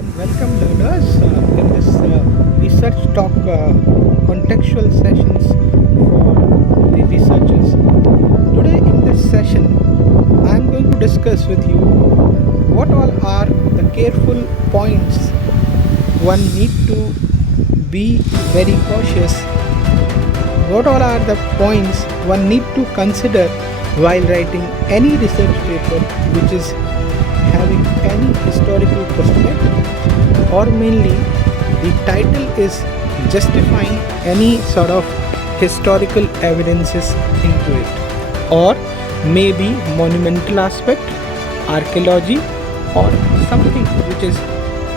and welcome learners in this research talk contextual sessions for the researchers. Today in this session I am going to discuss with you what all are the careful points one need to be very cautious, what all are the points one need to consider while writing any research paper which is having any historical prospect, or mainly the title is justifying any sort of historical evidences into it, or maybe monumental aspect, archaeology, or something which is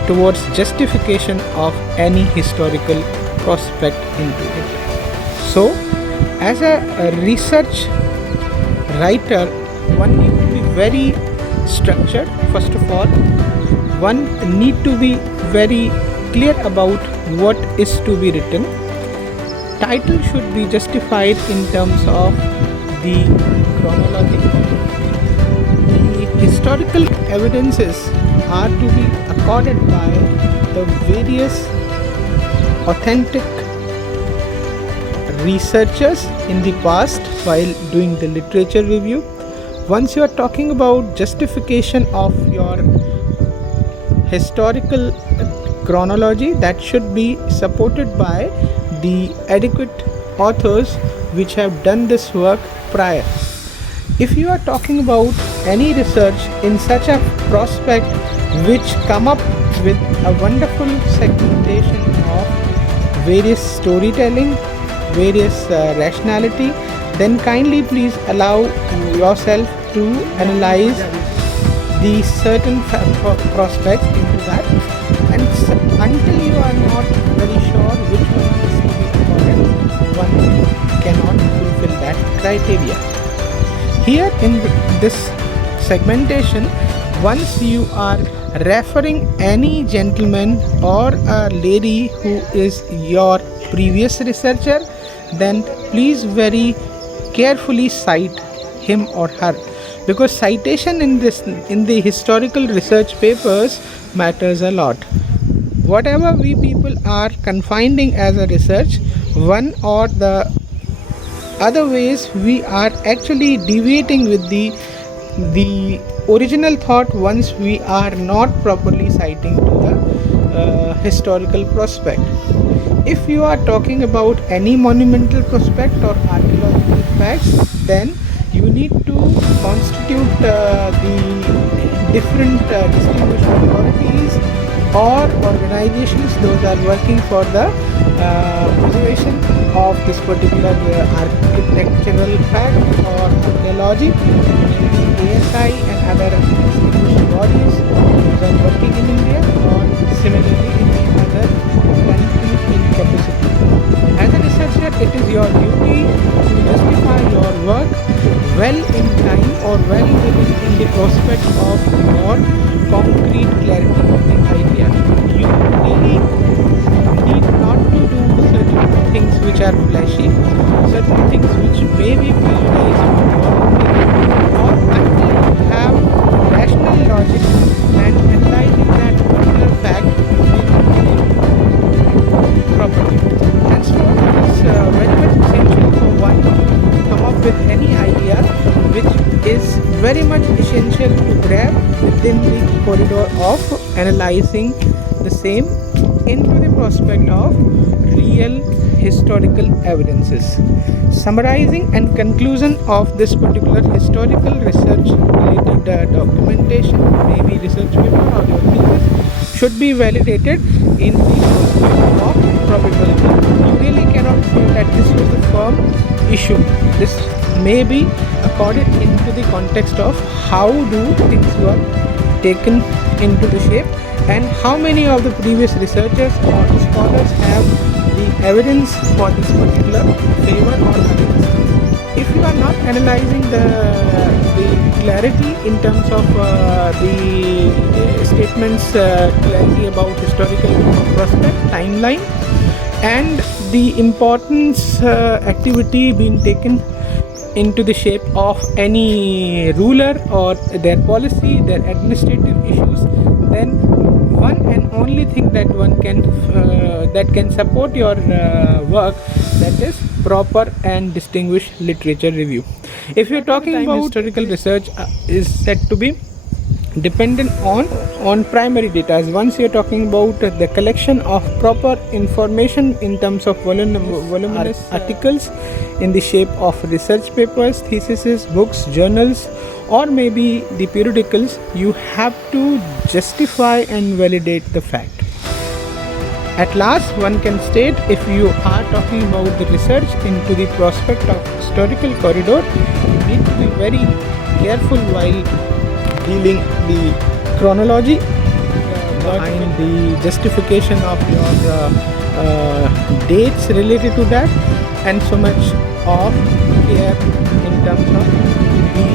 towards justification of any historical prospect into it. So as a research writer, one need to be very structured. First of all, one need to be very clear about what is to be written. Title should be justified in terms of the chronology. The historical evidences are to be accorded by the various authentic researchers in the past while doing the literature review. Once you are talking about justification of your historical chronology, that should be supported by the adequate authors which have done this work prior. If you are talking about any research in such a prospect which come up with a wonderful segmentation of various storytelling, various rationality, then kindly please allow yourself to analyze the certain prospects into that, and until you are not very sure which one is to be accorded, one cannot fulfill that criteria. Here in this segmentation, once you are referring any gentleman or a lady who is your previous researcher, then please very carefully cite him or her, because citation in the historical research papers matters a lot. Whatever we people are confining as a research, one or the other ways we are actually deviating with the original thought once we are not properly citing to the historical prospect. If you are talking about any monumental prospect or archaeological facts, then you need to constitute the different distinguished authorities or organizations those are working for the preservation of this particular architectural fact or archaeology, maybe ASI and other distinguished bodies those are working in India or similarly in the other countries in capacity. As a researcher, it is your duty to justify your work well in time or well in the prospect of more concrete clarity of the idea. You really need not to do certain things which are flashy, certain things which may be visualized or until you have rational logic and analyzing that particular fact properly. Henceforth, it is very much essential for one to come up with any idea which is very much essential to grab within the corridor of analyzing the same into the prospect of real historical evidences. Summarizing and conclusion of this particular historical research related documentation, maybe research paper or your thesis, should be validated in the prospect of probability. You really cannot say that this was the firm issue. This may be accorded into the context of how do things were taken into the shape and how many of the previous researchers or scholars have the evidence for this particular favor or against. If you are not analyzing the clarity in terms of the statements, clarity about historical prospect, timeline, and the importance activity being taken into the shape of any ruler or their policy, their administrative issues, then one and only thing that one can that can support your work, that is proper and distinguished literature review. If you're talking about historical research is said to be dependent on primary data. Once you're talking about the collection of proper information in terms of voluminous articles in the shape of research papers, theses, books, journals, or maybe the periodicals, you have to justify and validate the fact. At last, one can state, if you are talking about the research into the prospect of historical corridor, you need to be very careful while dealing the chronology behind the justification of your dates related to that, and so much of care in terms of the.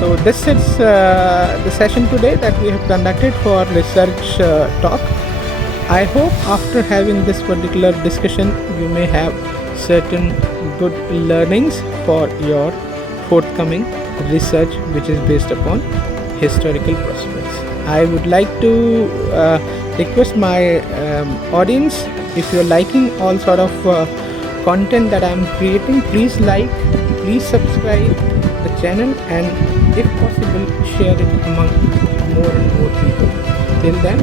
So this is the session today that we have conducted for research talk. I hope after having this particular discussion you may have certain good learnings for your forthcoming research which is based upon historical prospects. I would like to request my audience, if you're liking all sort of content that I'm creating, please like, please subscribe the channel, and if possible share it among more and more people. Till then,